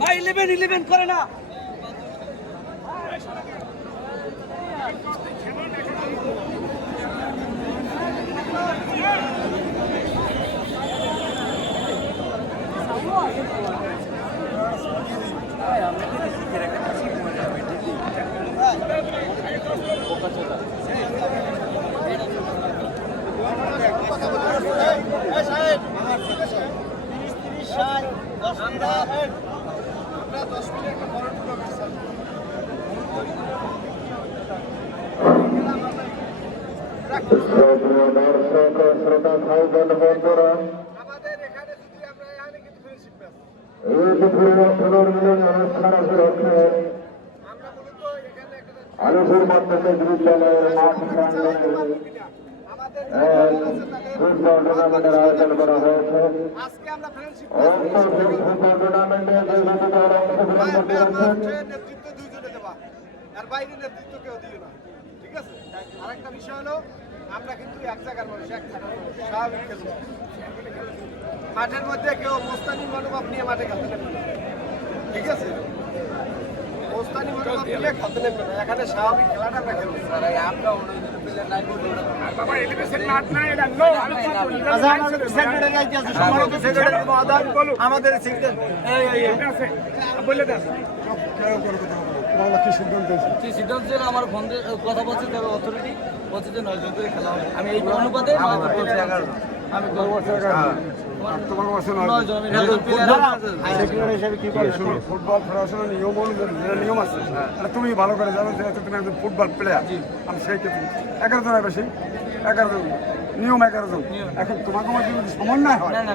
ভাই eleven eleven করে না। শ্রদ্ধেয় দর্শক ও শ্রোতা ভাইগণ বন্ধুরা আমাদের এখানে যদি আমরা এখানে কিন্তু ফ্রেন্ডশিপ ম্যাচ এই দুপুরে পুনর্মিলন অনুষ্ঠান উপলক্ষে আমরা মূলত এখানে একটা আলিপুর মধ্যে বিদ্যালয়ের মাঠ টুর্নামেন্টের আয়োজন করা হয়েছে। টুর্নামেন্টে যে দুটি অংশগ্রহণ করতে যাচ্ছেন। নেতৃত্ব দুইজনে দেবা। আর বাইরে নেতৃত্ব কেউ দিও না। ঠিক আছে? আরেকটা বিষয় হলো আমরা কিন্তু এক জায়গার মানুষ এক থানার মানুষ। স্বাভাবিক খেলব। মাঠের মধ্যে কেউ মোস্তানি মনোভাব নিয়ে মাঠে খেলতে ঠিক আছে? এখানে স্বাভাবিক খেলাটা আমরা খেলব আমাদের সিদ্ধান্ত ছিল আমার ফোন কথা বলছে তবে অথরিটি বলছে যে নয় জন করে খেলা হবে আমি এই অনুপাতে আমি ফুটবল ফেডারেশনের নিয়ম নিয়ম আছে তুমি ভালো করে জানো যেহেতু তুমি একজন ফুটবল প্লেয়ার আমি সেই ক্ষেত্রে এগারো জনের বেশি এগারো জন নিয়ম এগারো জন এখন তোমাকে আমার যদি সমন্বয় হয় না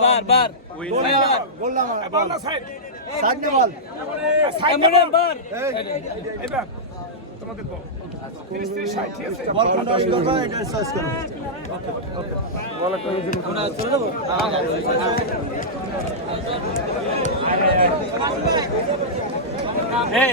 বার বার এমন বার আমরা চলে যাব এই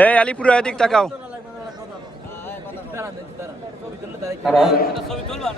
এই আলিপুরের এদিক তাকাও। দাঁড়া দাঁড়া ছবি তুলবা